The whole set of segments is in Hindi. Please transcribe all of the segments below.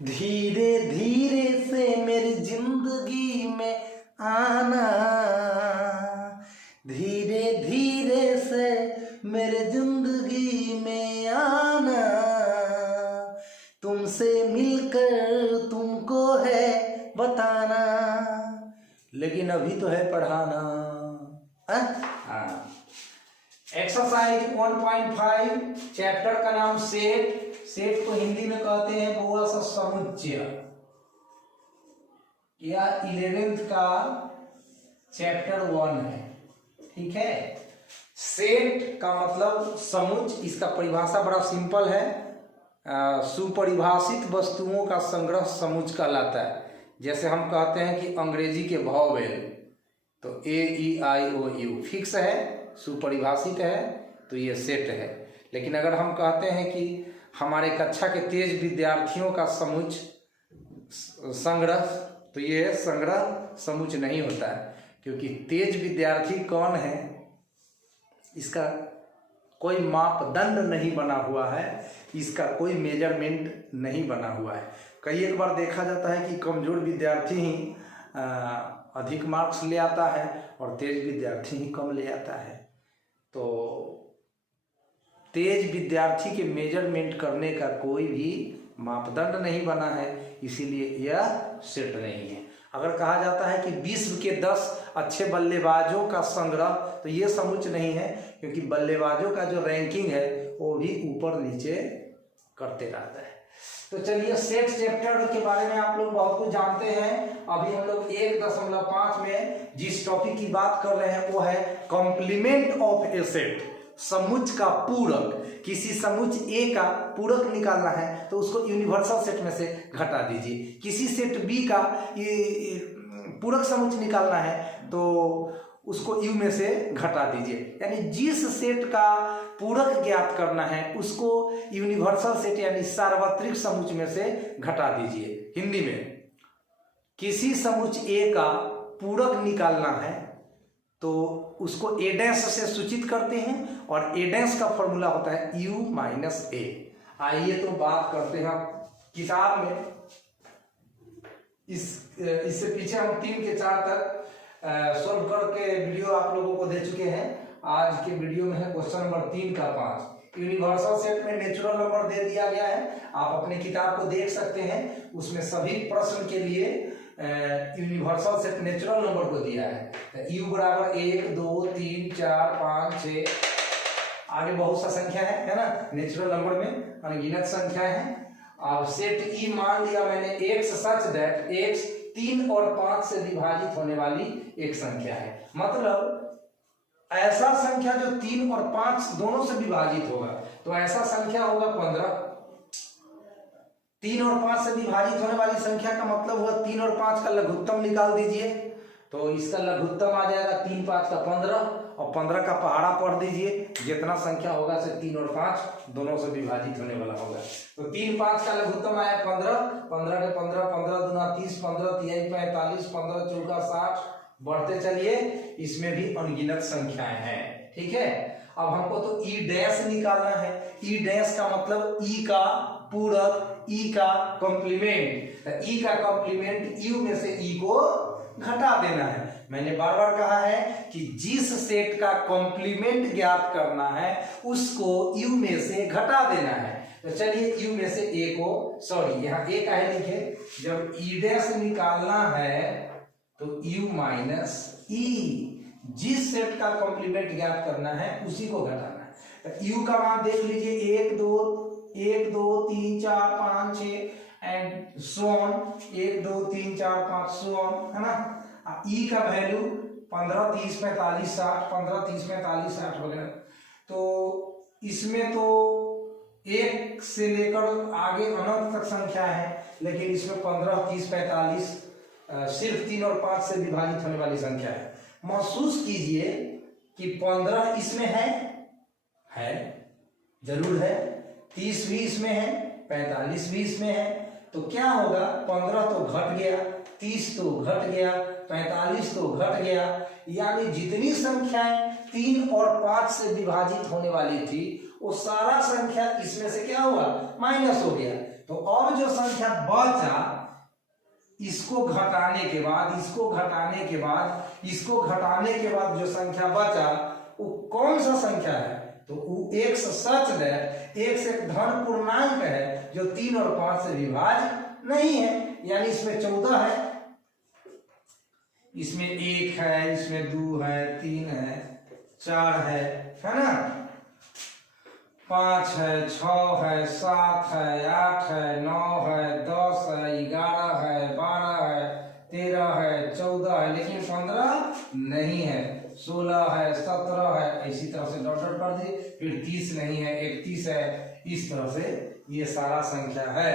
धीरे धीरे से मेरी जिंदगी में आना, धीरे धीरे से मेरे जिंदगी में आना, तुमसे मिलकर तुमको है बताना, लेकिन अभी तो है पढ़ाना। एक्सरसाइज 1.5 चैप्टर का नाम सेट। सेट को हिंदी में कहते हैं पूरा सा समुच्चय, या 11th का चैप्टर 1 है। ठीक है, सेट का मतलब समुच्चय। इसका परिभाषा बड़ा सिंपल है, सुपरिभाषित वस्तुओं का संग्रह समुच्चय कहलाता है। जैसे हम कहते हैं कि अंग्रेजी के वॉवेल, तो AEIOU फिक्स है, सुपरिभाषित है, तो ये सेट है। लेकिन अगर हम कहते हैं कि हमारे कक्षा के तेज विद्यार्थियों का समुच्चय संग्रह, तो ये संग्रह समुच्चय नहीं होता है, क्योंकि तेज विद्यार्थी कौन है इसका कोई मापदंड नहीं बना हुआ है, इसका कोई मेजरमेंट नहीं बना हुआ है। कई एक बार देखा जाता है कि कमजोर विद्यार्थी ही अधिक मार्क्स ले आता है और तेज विद्यार्थी ही कम ले आता है। तो तेज विद्यार्थी के मेजरमेंट करने का कोई भी मापदंड नहीं बना है, इसीलिए यह सेट नहीं है। अगर कहा जाता है कि विश्व के 10 अच्छे बल्लेबाजों का संग्रह, तो ये समुच्चय नहीं है, क्योंकि बल्लेबाजों का जो रैंकिंग है वो भी ऊपर नीचे करते रहता है। तो चलिए, सेट चैप्टर के बारे में आप लोग बहुत कुछ जानते हैं। अभी हम लोग 1.5 में जिस टॉपिक की बात कर रहे हैं वो है कॉम्प्लीमेंट ऑफ ए सेट, समुच्चय का पूरक। किसी समुच्चय ए का पूरक निकालना है तो उसको यूनिवर्सल सेट में से घटा दीजिए। किसी सेट बी का पूरक समुच्चय निकालना है तो उसको यू में से घटा दीजिए। यानी जिस सेट का पूरक ज्ञात करना है उसको यूनिवर्सल सेट यानी सार्वत्रिक समुच्चय में से घटा दीजिए। हिंदी में किसी समुच्चय ए का पूरक निकालना है तो उसको ए डैश से सूचित करते हैं, और ए डैश का फॉर्मूला होता है u माइनस ए। आइए तो बात करते हैं किताब में। इससे पीछे हम 3 के 4 तक सॉल्व करके वीडियो आप लोगों को दे चुके हैं। आज के वीडियो में है क्वेश्चन नंबर 3 का 5। यूनिवर्सल सेट में नेचुरल नंबर दे दिया गया है, आप अपने किताब को देख सकते हैं। उसमें सभी प्रश्न के लिए यूनिवर्सल सेट नेचुरल नंबर को दिया है। u बराबर 1 2 3 4 5 6, आगे बहुत सा संख्या है ना। नेचुरल नंबर में अनगिनत संख्या है। अब सेट ई मान लिया मैंने x सच दैट x 3 और 5 से विभाजित होने वाली एक संख्या है। मतलब ऐसा संख्या जो 3 और 5 दोनों से विभाजित होगा, तो ऐसा संख्या होगा 15। 3 और 5 से विभाजित होने वाली संख्या का मतलब हुआ 3 और 5 का लघुत्तम निकाल दीजिए, तो इसका लघुत्तम आ जाएगा 3 5 का 15, और 15 का पहाड़ा पढ़ दीजिए। जितना संख्या होगा से 3 और 5 दोनों से विभाजित होने वाला होगा। तो 3 5 का लघुत्तम आया 15, 15 के 15, 15 दूना 30, 15 तिहाई 45, 15 चौका 60, बढ़ते चलिए। इसमें भी अनगिनत संख्याएं हैं। ठीक है, अब हमको तो ई डैश निकालना है। ई डैश का मतलब ई का पूरक, ई का कॉम्प्लीमेंट। ई का कॉम्प्लीमेंट यू में से ई को घटा देना है। मैंने बार बार कहा है कि जिस सेट का कॉम्प्लीमेंट ज्ञात करना है उसको यू में से घटा देना है। तो चलिए यू में से ए को, सॉरी यहाँ ए का है लिखे, जब ई डैश निकालना है तो u माइनस ई, जिस सेट का कॉम्प्लीमेंट ज्ञात करना है उसी को घटाना है। तो u का मान देख लीजिए 1 2 3 4 5 6 and so on, 1 2 3 4 5 so on, है ना। ई का वैल्यू 15 30 45 60, 15 30 45 60 वगैरह। तो इसमें तो 1 से लेकर आगे अनंत तक संख्या है, लेकिन इसमें 15 30 45 सिर्फ 3 और 5 से विभाजित होने वाली संख्या है। महसूस कीजिए कि 15 इसमें है जरूर है, 30 भी इसमें है, 45 भी इसमें है। तो क्या होगा, 15 तो घट गया, 30 तो घट गया, 45 तो घट गया, यानी जितनी संख्याएं 3 और 5 से विभाजित होने वाली थी वो सारा संख्या इसमें से क्या हुआ, माइनस हो गया। तो अब जो संख्या बचा इसको घटाने के बाद, इसको घटाने के बाद, इसको घटाने के बाद जो संख्या बचा वो कौन सा संख्या है? तो वो x सच दैट x एक धन पूर्णांक है जो 3 और 5 से विभाज्य नहीं है, यानी इसमें 14 है, इसमें 1 है, इसमें 2 है, 3 है, 4 है ना, 5 है, 6 है, 7 है, 8 है, 9 है, 10 है, 11 है, 12 है, 13 है, 14 है, लेकिन 15 नहीं है, 16 है, 17 है, इसी तरह से डॉट डॉट कर दिए, फिर 30 नहीं है, 31 है, इस तरह से ये सारा संख्या है।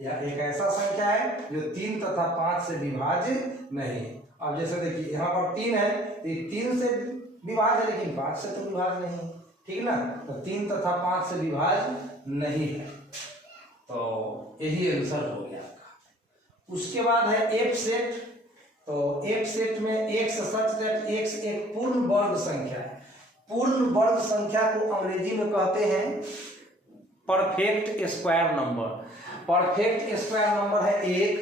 यह एक ऐसा संख्या है जो 3 तथा 5 से विभाज्य नहीं। अब जैसे देखिए यहाँ पर 3 है, तो 3 से विभाज्य है लेकिन 5 से तो विभाज्य नहीं है, ठीक ना, तो 3 तथा 5 से विभाज्य नहीं है, तो यही आंसर हो गया आपका। उसके बाद है एफ सेट। तो एफ सेट में x सच दैट x एक पूर्ण वर्ग संख्या है। पूर्ण वर्ग संख्या को अंग्रेजी में कहते हैं perfect square number. Perfect square number है 1,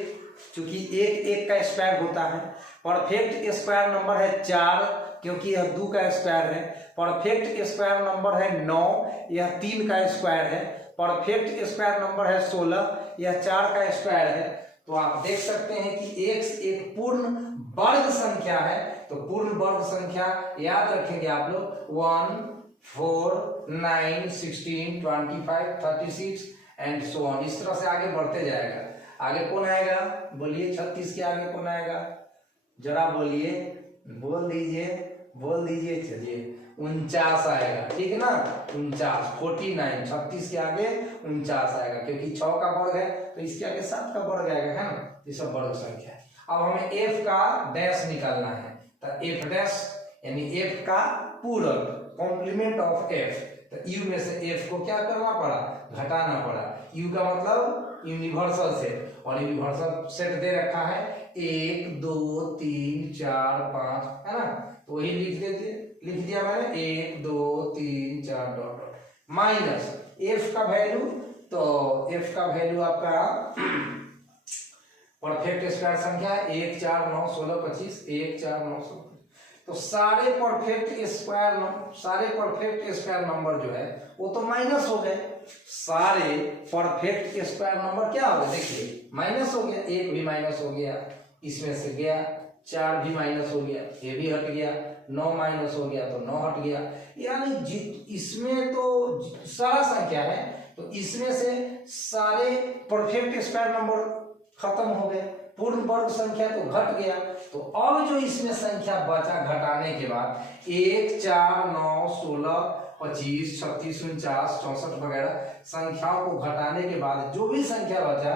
क्योंकि 1 का स्क्वायर होता है। परफेक्ट स्क्वायर नंबर है 4, क्योंकि यह 2 का स्क्वायर है। परफेक्ट स्क्वायर नंबर है 9, यह 3 का स्क्वायर है। परफेक्ट स्क्वायर नंबर है 16, यह 4 का स्क्वायर है। तो आप देख सकते हैं कि x एक पूर्ण वर्ग संख्या है। तो पूर्ण वर्ग संख्या याद रखेंगे आप लोग 1, 4, 9, 16, 25, 36 एंड सो ऑन, इस तरह से आगे बढ़ते जाएगा। आगे कौन आएगा? बोलिए 36 के आगे कौन आएगा? जरा बोलिए, बोल दीजिए, चलिए 49 आएगा, ठीक है ना, 49, 49, 36 के आगे 49 आएगा, क्योंकि 6 का वर्ग है तो इसके आगे 7 का वर्ग आएगा, है ना, ये सब वर्ग संख्या है। अब हमें f का डैश निकालना है, तो f डैश यानी f का पूरक, कॉम्प्लीमेंट ऑफ f। तो u में से f को क्या करना पड़ा? घटाना पड़ा। u का मतलब यूनिवर्सल सेट, और यूनिवर्सल सेट दे रखा है 1, 2, 3, 4, 5, है ना, तो वही लिख दिया मैंने 1, 2, 3, 4 डॉट डॉट माइनस f का वैल्यू। तो f का वैल्यू आपका परफेक्ट स्क्वायर संख्या 1, 4, 9, 16, 25, 1, 4, 9, 16। तो सारे परफेक्ट स्क्वायर नंबर जो है वो तो माइनस हो गए। सारे परफेक्ट स्क्वायर नंबर क्या हो गए? देखिए माइनस हो गया, 1 भी माइनस हो गया, इसमें से गया, 4 भी माइनस हो गया, ये भी हट गया, 9 माइनस हो गया तो 9 हट गया, यानी इसमें तो सारा संख्या है, तो इसमें से सारे परफेक्ट स्क्वायर नंबर खत्म हो गए, पूर्ण वर्ग संख्या तो घट गया। तो अब जो इसमें संख्या बचा घटाने के बाद 1, 4, 9, 16, 25, 36, 49, 64 वगैरह संख्याओं को घटाने के बाद जो भी संख्या बचा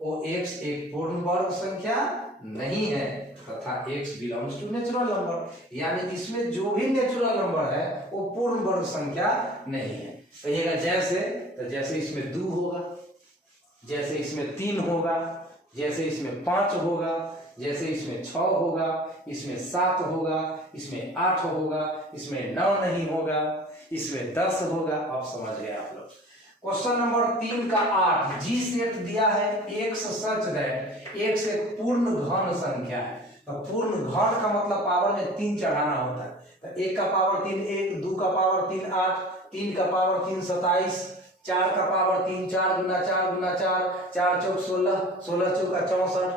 वो x एक पूर्ण वर्ग संख्या नहीं है, तथा x belongs to natural number, यानी इसमें जो भी नेचुरल नंबर है वो पूर्ण वर्ग संख्या नहीं है। कहिएगा जैसे, तो जैसे इसमें 2 होगा, जैसे इसमें 3 होगा, जैसे इसमें 5 होगा, जैसे इसमें 6 होगा, इसमें 7 होगा, इसमें 8 होगा, इसमें 9 नहीं होगा, इसमें 10 होगा। अब समझ गए आप लोग। क्वेश्चन नंबर 3 का 8 जी सेट दिया है x सच दैट x एक पूर्ण घन संख्या है। तो पूर्ण घन का मतलब पावर में 3 चढ़ाना होता है। तो 1 का पावर 3 1, 2 का पावर 3 8, 3 का पावर 3 27, 4 का पावर 3 4 गुना 4 गुना 4, 4 चौक 16, 16 चौका 64,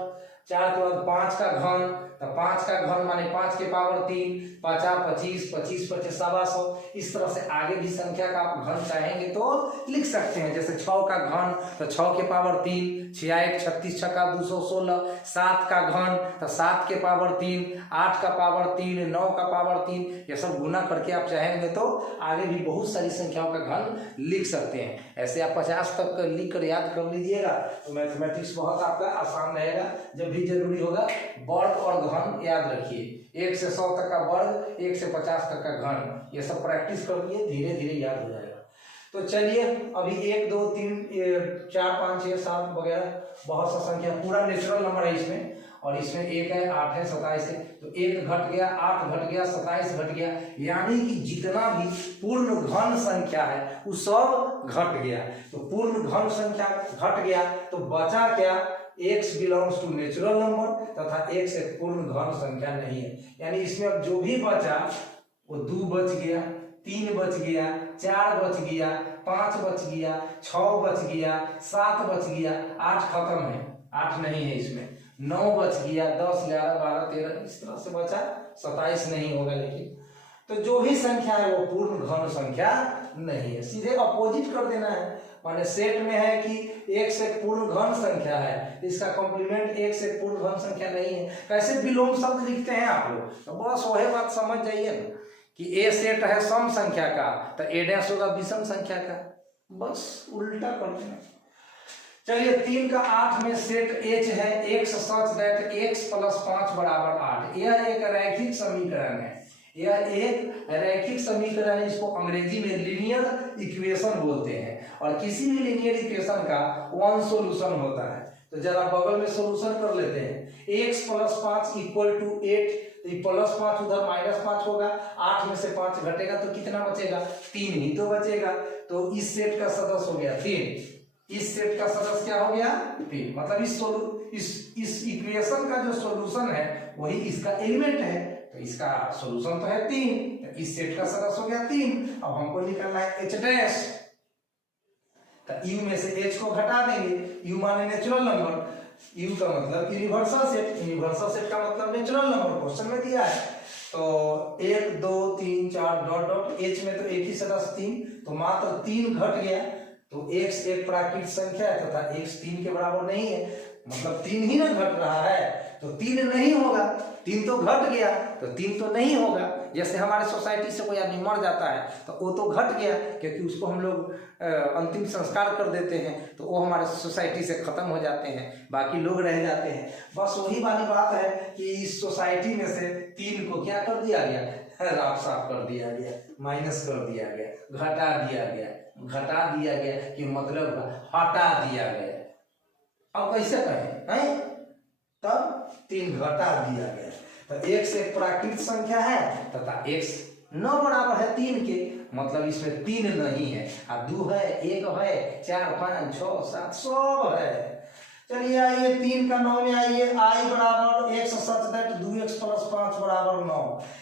4 के बाद 5 का घन, तो 5 का घन माने 5 के पावर 3, 5 25, 25 25 100। इस तरह से आगे भी संख्या का आप घन चाहेंगे तो लिख सकते हैं। जैसे 6 का घन तो 6 के पावर 3, 6 1 36 6 का 216, 7 का घन तो 7 के पावर 3, 8 का पावर 3, 9 का पावर 3, ये सब गुना करके आप चाहेंगे तो आगे भी बहुत सारी संख्याओं का घन लिख सकते हैं। ऐसे आप 50 तक लिख कर याद कर लीजिएगा तो मैथमेटिक्स बहुत आपका आसान रहेगा। जब भी जरूरी होगा वर्ग और घन याद रखिए, 1 से 100 तक का वर्ग, 1 से 50 तक का घन, ये सब प्रैक्टिस करिए, धीरे धीरे याद हो जाएगा। तो चलिए अभी 1 2 3 4 5 6 7 वगैरह बहुत सा संख्या, पूरा नेचुरल नंबर है इसमें, और इसमें 1 है, 8 है, 27 है, तो 1 घट गया, 8 घट गया, 27 घट गया, यानी कि जितना भी पूर्ण घन संख्या है वो सब घट गया। तो पूर्ण घन संख्या घट गया तो बचा क्या, x belongs to natural number तथा x एक पूर्ण घन संख्या नहीं है। यानी इसमें अब जो भी बचा वो 2 बच गया, 3 बच गया, 4 बच गया, 5 बच गया, 6 बच गया, 7 बच गया, 8 खत्म है, 8 नहीं है इसमें, 9 बच गया, 10 11 12 13 इस तरह से बचा, 27 नहीं होगा। लेकिन तो जो भी संख्या है वो पूर्ण घन संख्या नहीं है, सीधे अपोजिट कर देना है। माने सेट में है कि x एक पूर्ण घन संख्या है, इसका कॉम्प्लीमेंट x एक पूर्ण घन संख्या नहीं है। कैसे विलोम शब्द लिखते हैं आप लोग, तो बस वही बात समझ जाइए ना कि a सेट है सम संख्या का तो a डैश होगा विषम संख्या का, बस उल्टा कर देना। चलिए 3 का 8 में सेट h है x सच दैट x + 5 = 8। यह एक रैखिक समीकरण है, यह एक रैखिक समीकरण है, इसको अंग्रेजी में लीनियर इक्वेशन बोलते हैं। और किसी भी लीनियर इक्वेशन का वन सॉल्यूशन होता है। तो जरा बगल में सॉल्यूशन कर लेते हैं। x + 5 = 8, तो +5 उधर -5 होगा, 8 में से 5 घटेगा तो कितना बचेगा, 3 ही तो बचेगा। तो इस सेट का सदस्य हो गया 3, इस सेट का सदस्य क्या हो गया 3, मतलब इस इक्वेशन का जो सॉल्यूशन है वही इसका एलिमेंट है, तो इसका सॉल्यूशन तो है 3, तो इस सेट का सदस्य हो गया 3। अब हमको निकालना है h डैश, तो u में से h को घटा देंगे, u माने नेचुरल नंबर, u का मतलब यूनिवर्सल सेट, यूनिवर्सल सेट का मतलब नेचुरल नंबर, क्वेश्चन में दिया है। तो 1 2 3 4 डॉट डॉट, h में तो एक ही सदस्य 3, तो मात्र 3 घट गया, तो x एक प्राकृतिक संख्या है तथा x 3 के बराबर नहीं है, मतलब 3 ही ना घट रहा है, तो 3 नहीं होगा, 3 तो घट गया तो 3 तो नहीं होगा। जैसे हमारे सोसाइटी से कोई आदमी मर जाता है तो वो तो घट गया, क्योंकि उसको हम लोग अंतिम संस्कार कर देते हैं तो वो हमारे सोसाइटी से खत्म हो जाते हैं, बाकी लोग रह जाते हैं। बस वही वाली बात है कि इस सोसाइटी में से 3 को क्या कर दिया गया, राफ साफ कर दिया गया, माइनस कर दिया गया, घटा दिया गया, घटा दिया गया कि मतलब हटा दिया गया। अब कैसे कहें हैं, तब 3 घटा दिया गया। तो x एक प्राकृतिक संख्या है तथा x न बराबर है 3 के, मतलब इसमें 3 नहीं है, और 2 है, 1 है, 4 5 6 7 सब है। चलिए आइए 3 का 9 में आइए, i बराबर x सच दैट 2x + 5 = 9।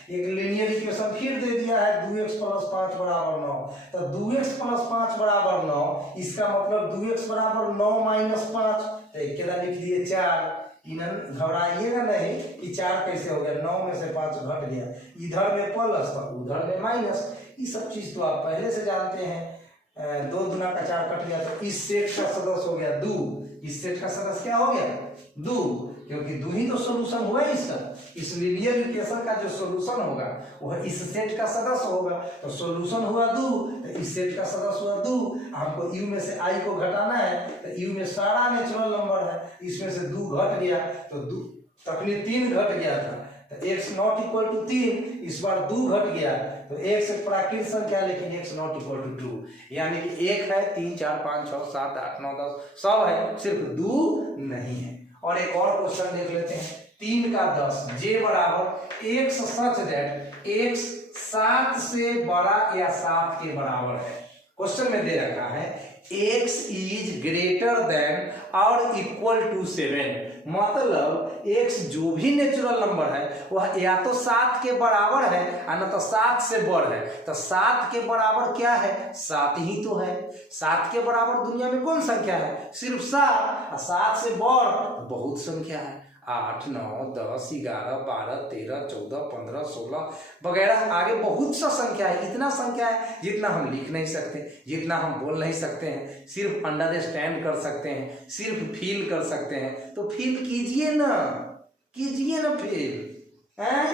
एक लीनियर इक्वेशन फिर दे दिया है 2x + 5 = 9, तो 2x + 5 = 9, इसका मतलब 2x = 9 - 5, तो एक लिख दिए 4। घबराइएगा नहीं कि 4 कैसे हो गया, 9 में से 5 घट गया, इधर में प्लस तो उधर में माइनस, ये सब चीज तो आप पहले से जानते हैं। 2 दूना का 4 कट गया, तो इस सेट का सदस्य हो गया 2, इस सेट का सदस्य क्या हो गया 2, क्योंकि 2 ही तो सॉल्यूशन हुआ इसका। इस लीनियर इक्वेशन का जो सॉल्यूशन होगा वह इस सेट का सदस्य होगा, तो सॉल्यूशन हुआ 2, तो इस सेट का सदस्य हुआ 2। हमको u में से i को घटाना है, तो u में सारा नेचुरल नंबर है, इसमें से 2 घट गया, तो 2 तकलीफ 3 घट गया था, तो x ≠ 3, इस बार 2 घट गया, तो x एक प्राकृतिक संख्या लेकिन x ≠ 2, यानी कि 1 है 3 4 5 6 7 8 9 10 सब है, सिर्फ 2 नहीं है। और एक और क्वेश्चन देख लेते हैं, 3 का 10 j बराबर x सच दैट x 7 से बड़ा या 7 के बराबर है। क्वेश्चन में दे रखा है x इज ग्रेटर देन और इक्वल टू 7, मतलब x जो भी नेचुरल नंबर है वह या तो 7 के बराबर है या न तो 7 से बड़ है। तो 7 के बराबर क्या है, 7 ही तो है। 7 के बराबर दुनिया में कौन संख्या है, सिर्फ 7। 7 से बड़ तो बहुत संख्या है, 8 9 10 11 12 13 14 15 16 वगैरह, आगे बहुत सा संख्या है। इतना संख्या है जितना हम लिख नहीं सकते, जितना हम बोल नहीं सकते हैं, सिर्फ अंडरस्टैंड कर सकते हैं, सिर्फ फील कर सकते हैं। तो फील कीजिए ना, कीजिए ना फील, हैं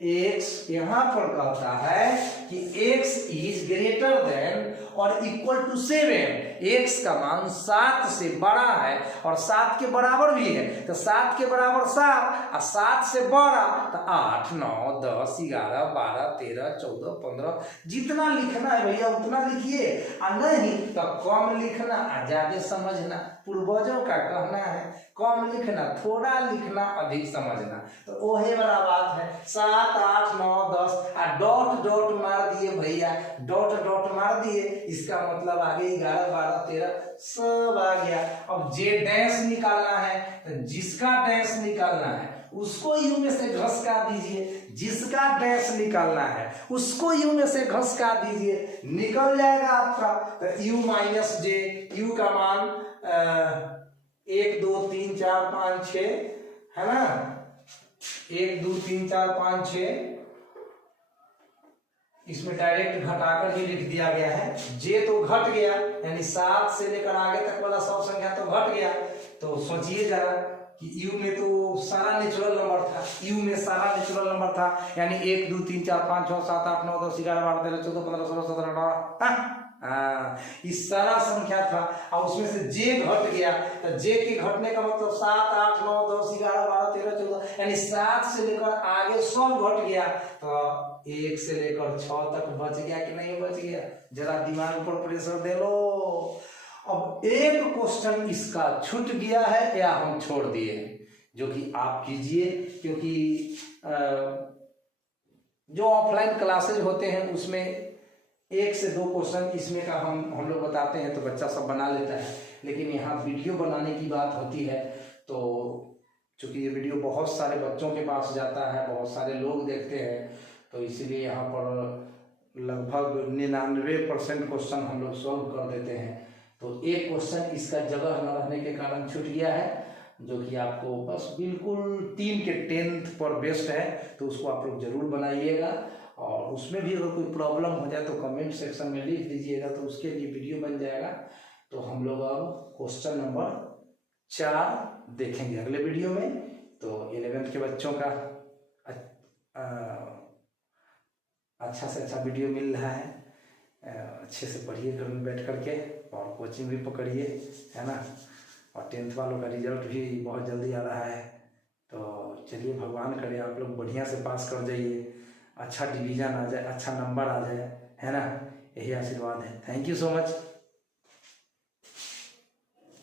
x यहां पर कहता है कि x इज ग्रेटर देन और इक्वल टू 7, x का मान 7 से बड़ा है और 7 के बराबर भी है, तो 7 के बराबर 7 और 7 से बड़ा तो 8 9 10 11 12 13 14 15, जितना लिखना है भैया उतना लिखिए, और नहीं तो कम लिखना, ज्यादा समझना। पूर्वजों का कहना है कम लिखना, थोड़ा लिखना, अधिक समझना। तो वही वाला बात है, 7 8 9 10 और डॉट डॉट मार दिए भैया, डॉट डॉट मार दिए, इसका मतलब आगे 11 12 13 सब आ गया। अब जे डैश निकालना है, तो जिसका डैश निकालना है उसको यू में से घसका दीजिए, जिसका डैश निकालना है उसको यू में से घसका दीजिए, निकल जाएगा आपका। तो यू माइनस जे, यू का मान 1 2 3 4 5 6 है ना, 1 2 3 4 5 6, इसमें डायरेक्ट घटाकर भी लिख दिया गया है। जे तो घट गया, यानी 7 से लेकर आगे तक वाला सब संख्या तो घट गया। तो सोचिए जरा कि यू में तो सारा नेचुरल नंबर था, यू में सारा नेचुरल नंबर था, यानी 1 2 3 4 5 6 7 8 9 10 11 12 13 14 15 16 17 18, इस सारा संख्या था और उसमें से जे घट गया। तो जे के घटने का मतलब 7 8 9 10 11 12 13 14, यानी 7 से लेकर आगे सब घट गया। तो 1 से लेकर 6 तक बच गया कि नहीं बच गया, जरा दिमाग पर प्रेशर दे लो। अब एक क्वेश्चन इसका छूट गया है या हम छोड़ दिए, जो कि आप कीजिए, क्योंकि जो ऑफलाइन क्लासेज होते हैं उसमें 1 से 2 क्वेश्चन इसमें का हम लोग बताते हैं तो बच्चा सब बना लेता है, लेकिन यहाँ वीडियो बनाने की बात होती है। तो चूंकि ये वीडियो बहुत सारे बच्चों के पास जाता है, बहुत सारे लोग देखते हैं, तो इसीलिए यहाँ पर लगभग 99% क्वेश्चन हम लोग सॉल्व कर देते हैं। तो एक क्वेश्चन इसका जगह न रहने के कारण छूट गया है, जो कि आपको बस बिल्कुल 3 के 10th पर बेस्ट है, तो उसको आप लोग जरूर बनाइएगा। और उसमें भी अगर कोई प्रॉब्लम हो जाए तो कमेंट सेक्शन में लिख दीजिएगा, तो उसके लिए वीडियो बन जाएगा। तो हम लोग अब क्वेश्चन नंबर 4 देखेंगे अगले वीडियो में। तो 11th के बच्चों का अच्छा से अच्छा वीडियो मिल रहा है, अच्छे से पढ़िए घर में बैठ करके, और कोचिंग भी पकड़िए, है ना। और 10th वालों का रिजल्ट भी बहुत जल्दी आ रहा है। तो चलिए भगवान करे आप लोग बढ़िया से पास कर जाइए, अच्छा डिवीजन आ जाए, अच्छा नंबर आ जाए, है ना, यही आशीर्वाद है। Thank you so much.